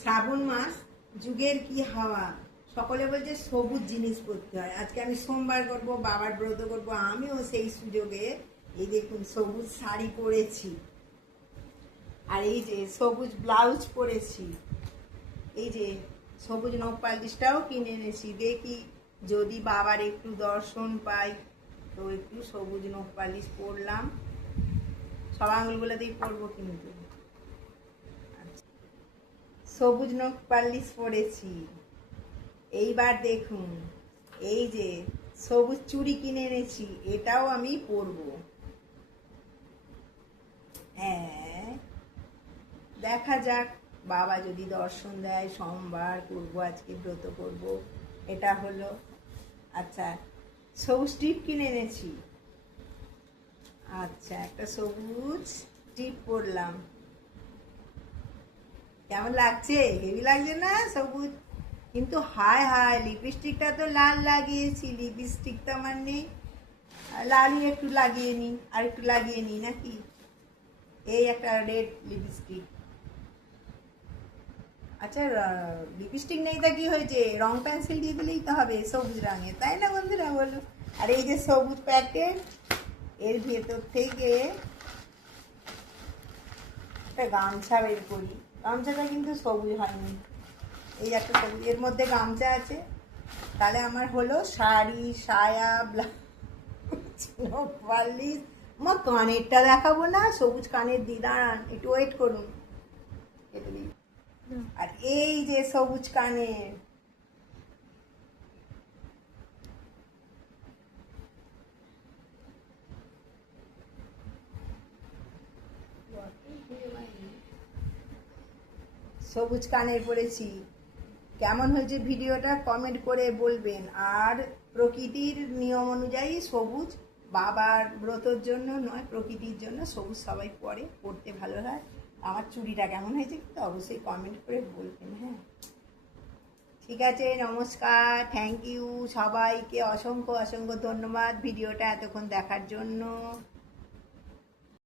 শ্রাবণ মাস, যুগের কি হাওয়া। সকলে বলছে সবুজ জিনিস পরতে হয়। আজকে আমি সোমবার করব, বাবার ব্রত করব, আমিও সেই সুযোগে এই দেখুন সবুজ শাড়ি পরেছি, আর এই যে সবুজ ব্লাউজ পরেছি, এই যে সবুজ নখ পালিশটাও কিনে এনেছি। দেখি যদি বাবার একটু দর্শন পাই তো একটু সবুজ নখ পালিশ পরলাম, সব আঙুলগুলোতেই পরবো কিন্তু। সবুজ নখ পালিশ পরেছি। এইবার দেখুন এই যে সবুজ চুড়ি কিনে এনেছি, এটাও আমি পরবো। হ্যাঁ, দেখা যাক বাবা যদি দর্শন দেয়। সোমবার করবো, আজকে ব্রত করব। এটা হলো আচ্ছা। সবুজ টিপ কিনে এনেছি। আচ্ছা, একটা সবুজ টিপ পরলাম। কেমন লাগছে? হেভি লাগছে না সবুজ? কিন্তু হায় হায়, লিপস্টিকটা তো লাল লাগিয়েছি, লিপস্টিক তো আমার নেই। লালই একটু লাগিয়ে নিই, আর একটু লাগিয়ে নিই নাকি। এই একটা রেড লিপস্টিক। আচ্ছা, লিপস্টিক নেই তা কি হয়েছে, রং পেন্সিল দিয়ে দিলেই তো হবে সবুজ রঙের, তাই না বন্ধুরা বলো? আর এই যে সবুজ প্যাকেট, এর ভেতর থেকে একটা গামছা বের করি। গামছাটা কিন্তু সবুজ হয়নি, এই একটা সবুজ, এর মধ্যে গামছা আছে। তাহলে আমার হলো শাড়ি, সায়া, ব্লাউজ, পালিশ। আমার কানেরটা দেখাবো না, সবুজ কানের দি, দাঁড়ান একটু ওয়েট করুন। আর এই যে সবুজ কানের, সবুজ কানের পরেছি। কেমন হয়েছে ভিডিওটা কমেন্ট করে বলবেন। আর প্রকৃতির নিয়ম অনুযায়ী সবুজ, বাবার ব্রতর জন্য নয়, প্রকৃতির জন্য সবুজ সবাই পড়তে ভালো হয়। আমার চুড়িটা কেমন হয়েছে কিন্তু অবশ্যই কমেন্ট করে বলবেন। হ্যাঁ, ঠিক আছে, নমস্কার, থ্যাংক ইউ। সবাইকে অসংখ্য অসংখ্য ধন্যবাদ ভিডিওটা এতক্ষণ দেখার জন্য।